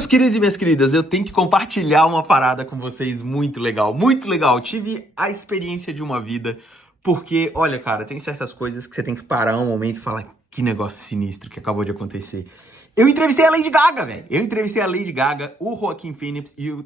Meus queridos e minhas queridas, eu tenho que compartilhar uma parada com vocês muito legal, muito legal. Tive a experiência de uma vida, porque, olha, cara, tem certas coisas que você tem que parar um momento e falar que negócio sinistro que acabou de acontecer. Eu entrevistei a Lady Gaga, velho. Eu entrevistei a Lady Gaga, o Joaquin Phoenix e o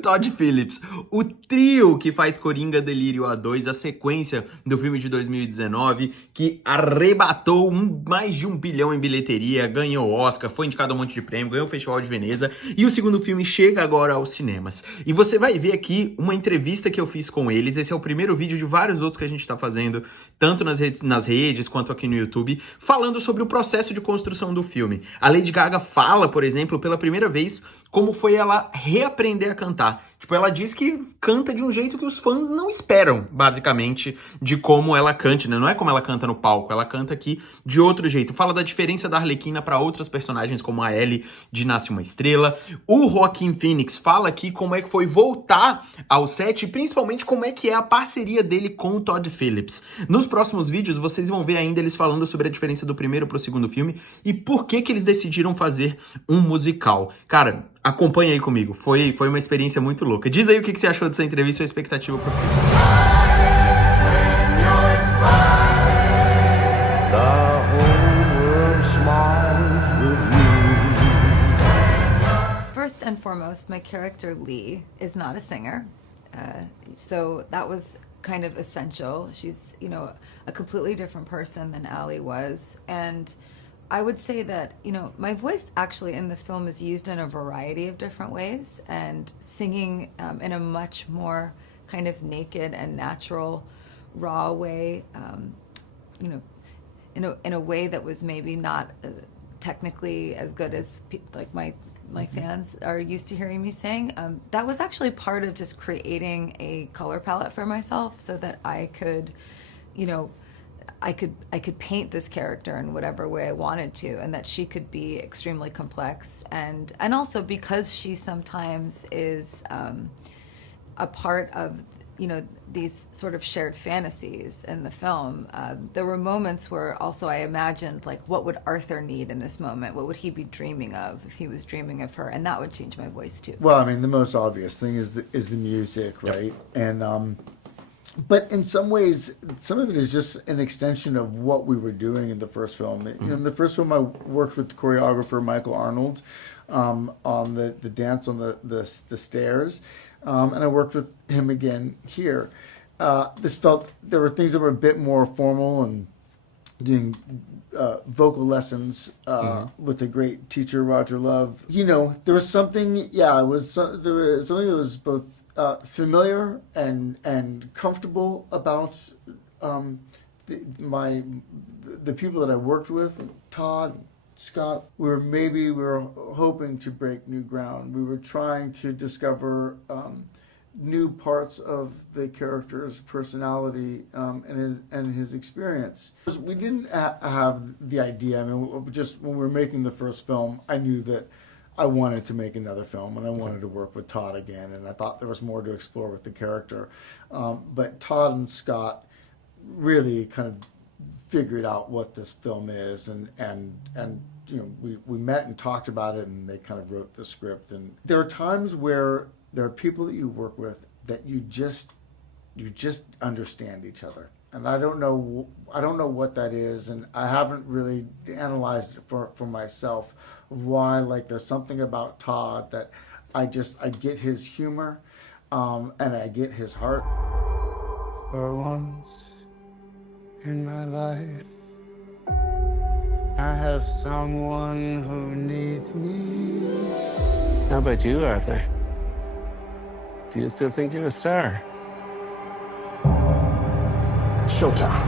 Todd Phillips. O trio que faz Coringa Delírio A2, a sequência do filme de 2019, que arrebatou mais de 1 bilhão em bilheteria, ganhou Oscar, foi indicado a um monte de prêmio, ganhou o Festival de Veneza. E o segundo filme chega agora aos cinemas. E você vai ver aqui uma entrevista que eu fiz com eles. Esse é o primeiro vídeo de vários outros que a gente tá fazendo, tanto nas redes quanto aqui no YouTube, falando sobre o processo de construção do filme. A Lady Gaga fala, por exemplo, pela primeira vez, como foi ela reaprender a cantar. Tipo, ela diz que canta de um jeito que os fãs não esperam, basicamente, de como ela cante, né? Não é como ela canta no palco, ela canta aqui de outro jeito. Fala da diferença da Arlequina para outras personagens, como a Ellie de Nasce Uma Estrela. O Joaquin Phoenix fala aqui como é que foi voltar ao set e principalmente como é que é a parceria dele com o Todd Phillips. Nos próximos vídeos, vocês vão ver ainda eles falando sobre a diferença do primeiro pro segundo filme e por que eles decidiram fazer um musical. Cara, acompanha aí comigo. Foi uma experiência muito louca. Diz aí o que você achou dessa entrevista e a expectativa pro filme. First and foremost, my character Lee is not a singer. So that was kind of essential. She's, you know, a completely different person than Allie was. And I would say that, you know, my voice actually in the film is used in a variety of different ways, and singing in a much more kind of naked and natural, raw way, you know, in a way that was maybe not technically as good as like my fans are used to hearing me sing. That was actually part of just creating a color palette for myself so that I could, you know, I could paint this character in whatever way I wanted to, and that she could be extremely complex, and also because she sometimes is a part of, you know, these sort of shared fantasies in the film. There were moments where also I imagined, like, what would Arthur need in this moment? What would he be dreaming of if he was dreaming of her? And that would change my voice too. Well, I mean, the most obvious thing is the music, right? Yep. And but in some ways, some of it is just an extension of what we were doing in the first film. You know, in the first film, I worked with the choreographer Michael Arnold on the dance on the stairs, and I worked with him again here. There were things that were a bit more formal, and doing vocal lessons with a great teacher, Roger Love. You know, there was something. Yeah, there was something that was both familiar and comfortable about the people that I worked with, Todd, Scott. We were hoping to break new ground. We were trying to discover new parts of the character's personality and his experience. We didn't have the idea. I mean, just when we were making the first film, I knew that I wanted to make another film, and I wanted to work with Todd again, and I thought there was more to explore with the character. But Todd and Scott really kind of figured out what this film is, and you know, we met and talked about it, and they kind of wrote the script. And there are times where there are people that you work with that you just understand each other. And I don't know what that is, and I haven't really analyzed it for myself. Why? Like, there's something about Todd that I get his humor, and I get his heart. For once in my life, I have someone who needs me. How about you, Arthur? Do you still think you're a star? Showtime.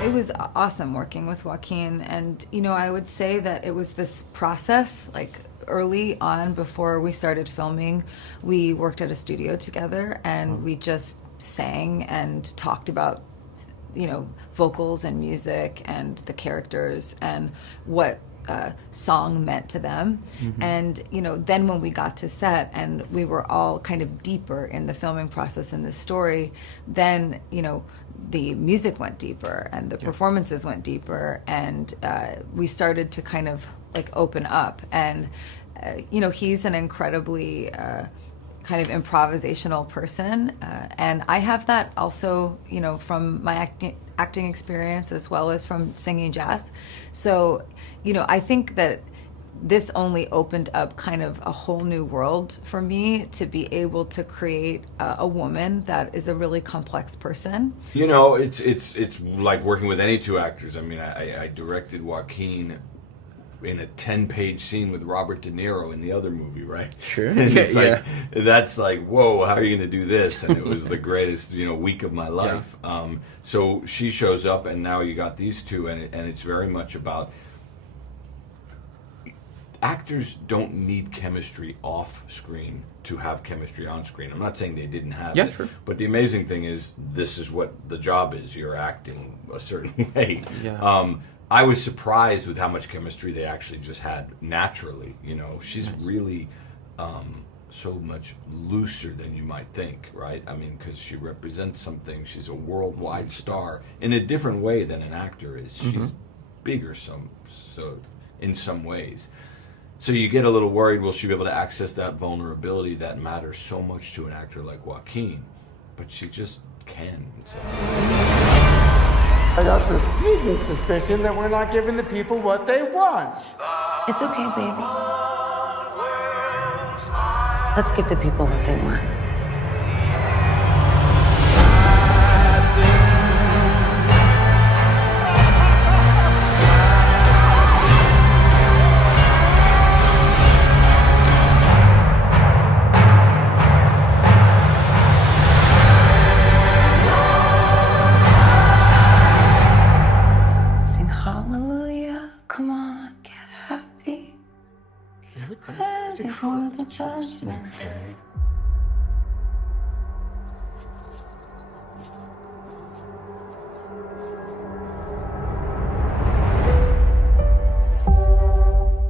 It was awesome working with Joaquin, and, you know, I would say that it was this process, like, early on before we started filming, we worked at a studio together, and we just sang and talked about, you know, vocals and music and the characters and what song meant to them. And, you know, then when we got to set and we were all kind of deeper in the filming process in this story, then, you know, the music went deeper and the performances went deeper, and we started to kind of like open up. And you know, he's an incredibly kind of improvisational person, and I have that also, you know, from my acting experience as well as from singing jazz. So, you know, I think that this only opened up kind of a whole new world for me to be able to create a woman that is a really complex person. You know, it's like working with any two actors. I mean, I directed Joaquin in a 10-page scene with Robert De Niro in the other movie, right? Sure. And it's like, that's like, whoa, how are you going to do this? And it was the greatest, you know, week of my life. So she shows up, and now you got these two, and it's very much about actors don't need chemistry off screen to have chemistry on screen. I'm not saying they didn't have it, sure. but the amazing thing is this is what the job is. You're acting a certain way. I was surprised with how much chemistry they actually just had naturally. You know, she's really so much looser than you might think, right? I mean, because she represents something. She's a worldwide star in a different way than an actor is. She's bigger so in some ways. So you get a little worried, will she be able to access that vulnerability that matters so much to an actor like Joaquin? But she just can. So. I got the sneaking suspicion that we're not giving the people what they want. It's okay, baby. Let's give the people what they want. Hallelujah, come on, get happy. Get ready for the judgment day.